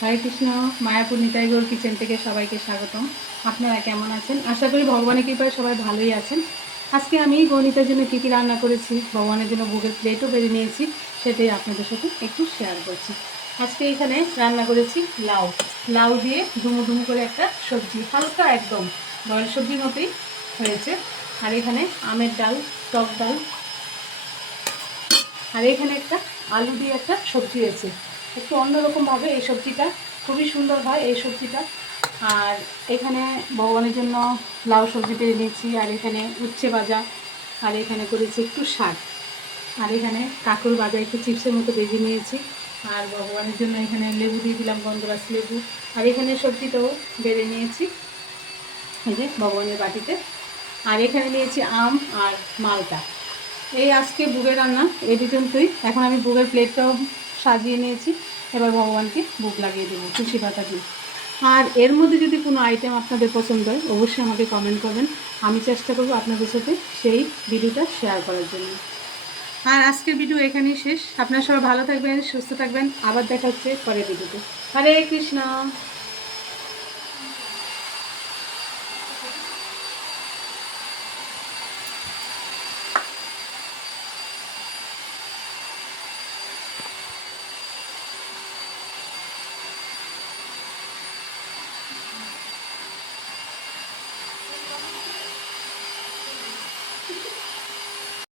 হরে Krishna. Mayapur Nitai Gour kitchen থেকে সবাইকে স্বাগতম। আপনারা কেমন আছেন? আশা করি ভগবানের কৃপায় সবাই ভালোই আছেন। আজকে আমি গণিতের জন্য কী কী রান্না করেছি, ভগবানের জন্য ভোগের প্লেটও বেড়ে নিয়েছি, সেটাই আপনাদের সাথে একটু শেয়ার করছি। আজকে এখানে রান্না করেছি লাউ। লাউ দিয়ে ডুমো ডুমো করে একটা সবজি, হালকা একদম বয়েল সবজির মতোই হয়েছে। আর এখানে আমের ডাল, টক ডাল। আর এখানে একটা আলু দিয়ে একটা সবজি হয়েছে। একটু অন্যরকমভাবে এই সবজিটা খুবই সুন্দর হয় এই সবজিটা। আর এখানে ভগবানের জন্য লাউ সবজি পেরে নিয়েছি। আর এখানে উচ্ছে ভাজা। আর এখানে করেছি একটু শাক। আর এখানে কাঁকরোল ভাজা একটু চিপসের মতো ভেজে নিয়েছি। আর ভগবানের জন্য এখানে লেবু দিয়ে দিলাম, গন্ধরাজ লেবু। আর এখানে সবজিটাও বেড়ে নিয়েছি এই যে ভগবানের বাটিতে। আর এখানে নিয়েছি আম আর মালটা। এই আজকে ভোগের রান্না এই পর্যন্তই। এখন আমি ভোগের প্লেটটাও সাজিয়ে নিয়েছি। এবার ভগবানকে ভোগ লাগিয়ে দেবো তুলসী পাতা দিয়ে। আর এর মধ্যে যদি কোনো আইটেম আপনাদের পছন্দ হয় অবশ্যই আমাকে কমেন্ট করবেন। আমি চেষ্টা করব আপনাদের সাথে সেই ভিডিওটা শেয়ার করার জন্য। আর আজকের ভিডিও এখানেই শেষ। আপনারা সবাই ভালো থাকবেন, সুস্থ থাকবেন। আবার দেখা হচ্ছে পরের ভিডিওতে। হরে কৃষ্ণ।